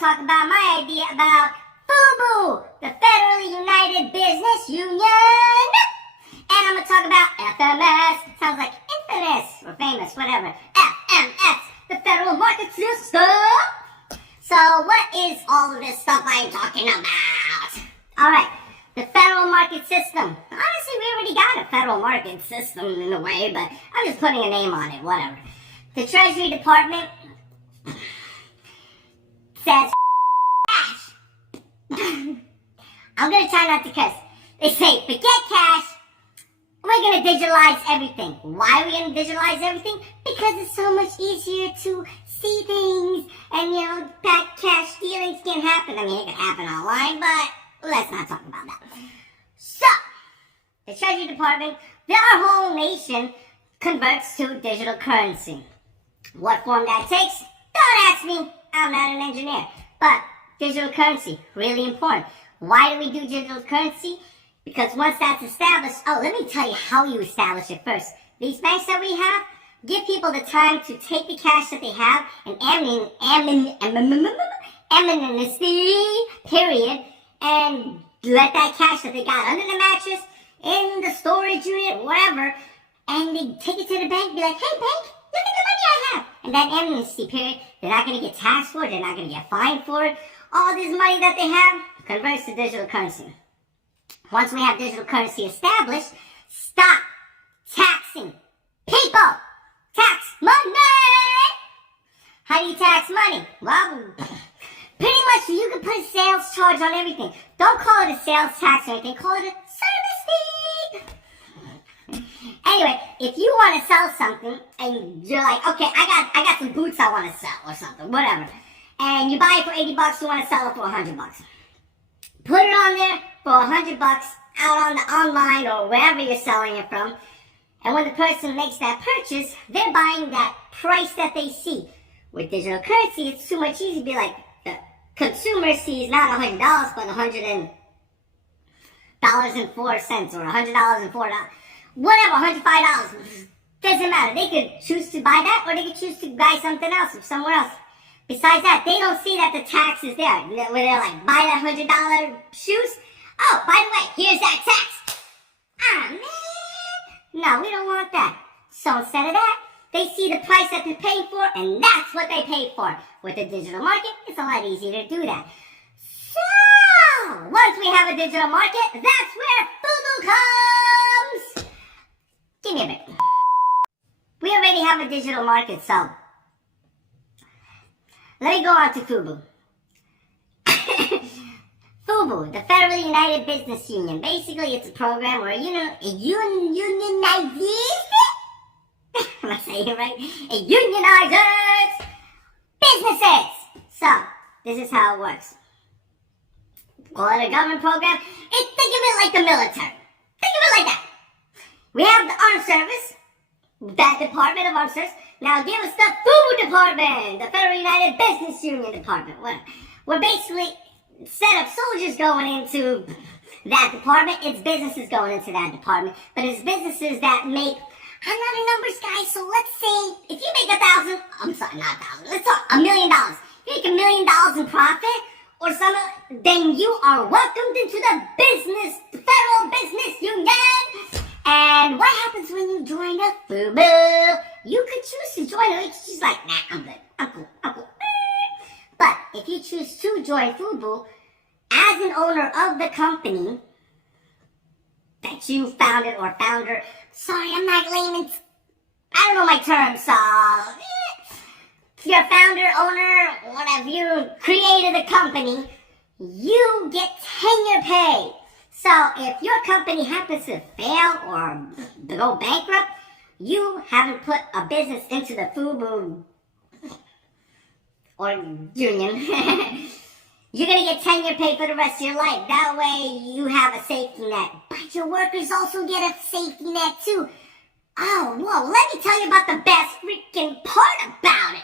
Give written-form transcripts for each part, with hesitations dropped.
talk about my idea about FUBU, the Federally United Business Union. And I'm going to talk about FMS. Sounds like infamous or famous, whatever. FMS, the Federal Market System. So what is all of this stuff I'm talking about? Alright, the Federal Market System. Honestly, we already got a Federal Market System in a way, but I'm just putting a name on it, whatever. The Treasury Department says cash. I'm going to try not to curse. They say, forget cash. We're going to digitalize everything. Why are we going to digitalize everything? Because it's so much easier to see things. And, bad cash dealings can happen. I mean, it can happen online, but let's not talk about that. So, the Treasury Department, our whole nation converts to digital currency. What form that takes? Don't ask me. I'm not an engineer. But digital currency, really important. Why do we do digital currency? Because once that's established, let me tell you how you establish it first. These banks that we have give people the time to take the cash that they have and amnesty period and let that cash that they got under the mattress, in the storage unit, whatever, and they take it to the bank and be like, hey bank, look at the money I have. And that amnesty period, they're not going to get taxed for it, they're not going to get fined for it. All this money that they have converts to digital currency. Once we have digital currency established, stop taxing people. Tax money! How do you tax money? Well, pretty much you can put a sales charge on everything. Don't call it a sales tax or anything. Call it a service fee. Anyway, if you want to sell something and you're like, okay, I got some boots I want to sell or something, whatever. And you buy it for $80, you want to sell it for $100. Put it on there for $100 out on the online or wherever you're selling it from. And when the person makes that purchase, they're buying that price that they see. With digital currency, it's too much easier to be like, the consumer sees not $100, but $104 or $100.04. Whatever, $105. Doesn't matter. They could choose to buy that or they could choose to buy something else from somewhere else. Besides that, they don't see that the tax is there. Where they're like, buy that $100 shoes. Oh, by the way, here's that tax. Ah, man. No, we don't want that. So instead of that, they see the price that they pay for, and that's what they pay for. With the digital market, it's a lot easier to do that. So, once we have a digital market, that's where FUBU comes. Give me a bit. We already have a digital market, so let me go on to FUBU. FUBU, the Federally United Business Union. Basically, it's a program where unionizes. Am I saying it right? It unionizes businesses. So, this is how it works. Call it a government program. Think of it like the military. Think of it like that. We have the Armed Service, that Department of Armed Service. Now give us the FUBU Department, the Federal United Business Union Department. Whatever. We're basically, instead of soldiers going into that department, it's businesses going into that department. But it's businesses that make, I'm not a numbers guy, so let's say, if you make let's talk $1 million. If you make $1 million in profit, or something, then you are welcomed into the Federal Business Union. And what happens when you join a FUBU? You could choose to join, or you could choose like, nah, I'm good, I'm cool. But if you choose to join FUBU, as an owner of the company that you founded or founder, sorry, I'm not layman, I don't know my terms, so if you're a founder, owner, whatever, you created a company, you get tenure pay. So if your company happens to fail or go bankrupt, you haven't put a business into the FUBU or union. You're going to get tenure pay for the rest of your life. That way you have a safety net. But your workers also get a safety net too. Oh, whoa, let me tell you about the best freaking part about it.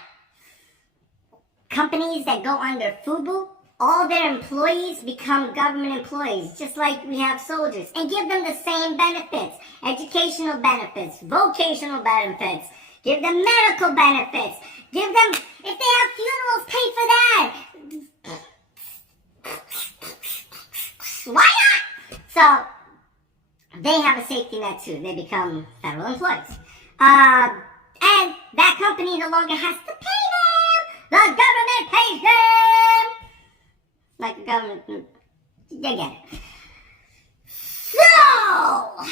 Companies that go under FUBU, all their employees become government employees, just like we have soldiers, and give them the same benefits, educational benefits, vocational benefits, give them medical benefits, give them, if they have funerals, pay for that. Why not? So they have a safety net too. They become federal employees. And that company no longer has to pay them. The government pays them. Like the government, you get it. So,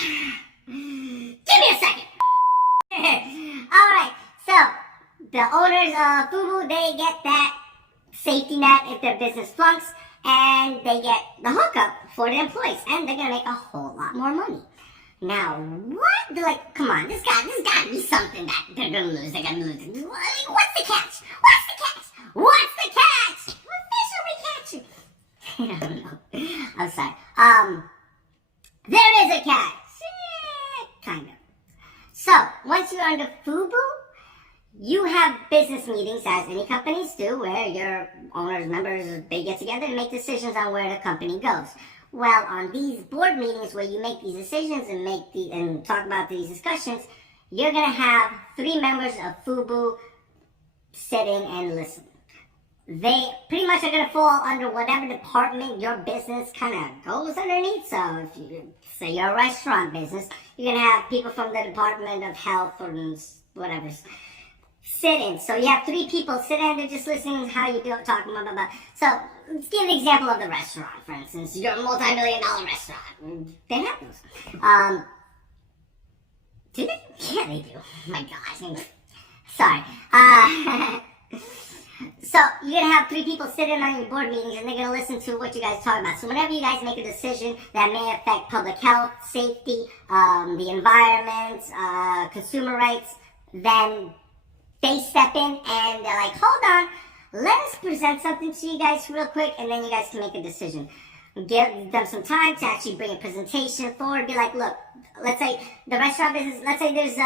give me a second. Alright, so the owners of FUBU, they get that safety net if their business flunks, and they get the hookup for the employees, and they're gonna make a whole lot more money. Now, what? They're like, come on, there's gotta be something that they're gonna lose. What's the catch? What's the catch? What fish are we catching? I don't know. I'm sorry. There is a catch. Kind of. So, once you're under FUBU, you have business meetings, as any companies do, where your owners, members, they get together and make decisions on where the company goes. Well, on these board meetings where you make these decisions and talk about these discussions, you're going to have 3 members of FUBU sit in and listen. They pretty much are going to fall under whatever department your business kind of goes underneath. So if you say you're a restaurant business, you're going to have people from the Department of Health or whatever sit in. So you have 3 people sit in, they're just listening to how you do it, talking, blah, blah, blah. So let's give an example of the restaurant, for instance. You're a multi-million-dollar restaurant. They have those. Do they? Yeah, they do. Oh my gosh. Sorry. So you're going to have 3 people sitting on your board meetings, and they're going to listen to what you guys talk about. So whenever you guys make a decision that may affect public health, safety, the environment, consumer rights, then they step in and they're like, hold on, let us present something to you guys real quick, and then you guys can make a decision. Give them some time to actually bring a presentation forward. Be like, look, let's say the restaurant business, let's say there's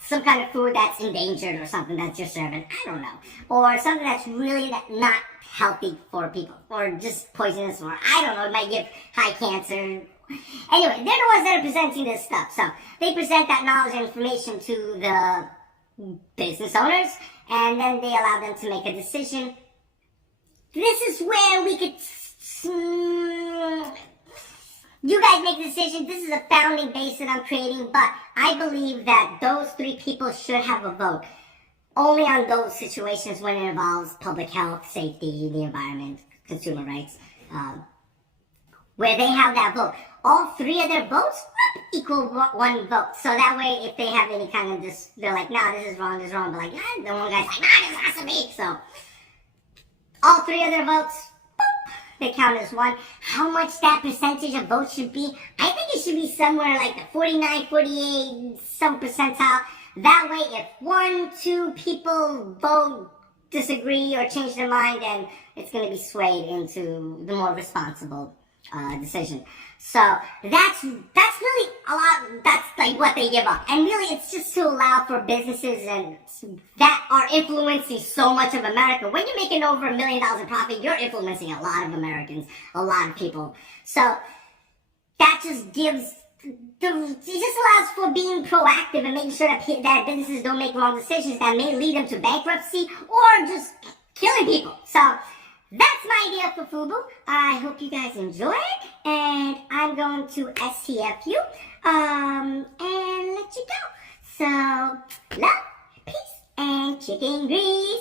some kind of food that's endangered or something that you're serving. I don't know. Or something that's really not healthy for people. Or just poisonous, or I don't know, it might give high cancer. Anyway, they're the ones that are presenting this stuff. So they present that knowledge and information to the business owners, and then they allow them to make a decision. This is where we could... You guys make the decision. This is a founding base that I'm creating, but I believe that those 3 people should have a vote. Only on those situations when it involves public health, safety, the environment, consumer rights, where they have that vote. All 3 of their votes equal 1 vote. So that way, if they have any kind of this, they're like, nah, this is wrong. But like, the one guy's like, nah, this has to be. So all 3 of their votes, they count as 1. How much that percentage of votes should be, I think it should be somewhere like the 49, 48, some percentile. That way, if 1, 2 people vote, disagree, or change their mind, then it's going to be swayed into the more responsible decision. So that's really a lot. That's like what they give up, and really it's just to allow for businesses and that are influencing so much of America. When you're making over $1 million in profit, you're influencing a lot of Americans, a lot of people. So that just gives it just allows for being proactive and making sure that businesses don't make wrong decisions that may lead them to bankruptcy or just killing people. So that's my idea for FUBU. I hope you guys enjoy it, and I'm going to STF you, and let you go. So, love, peace, and chicken grease.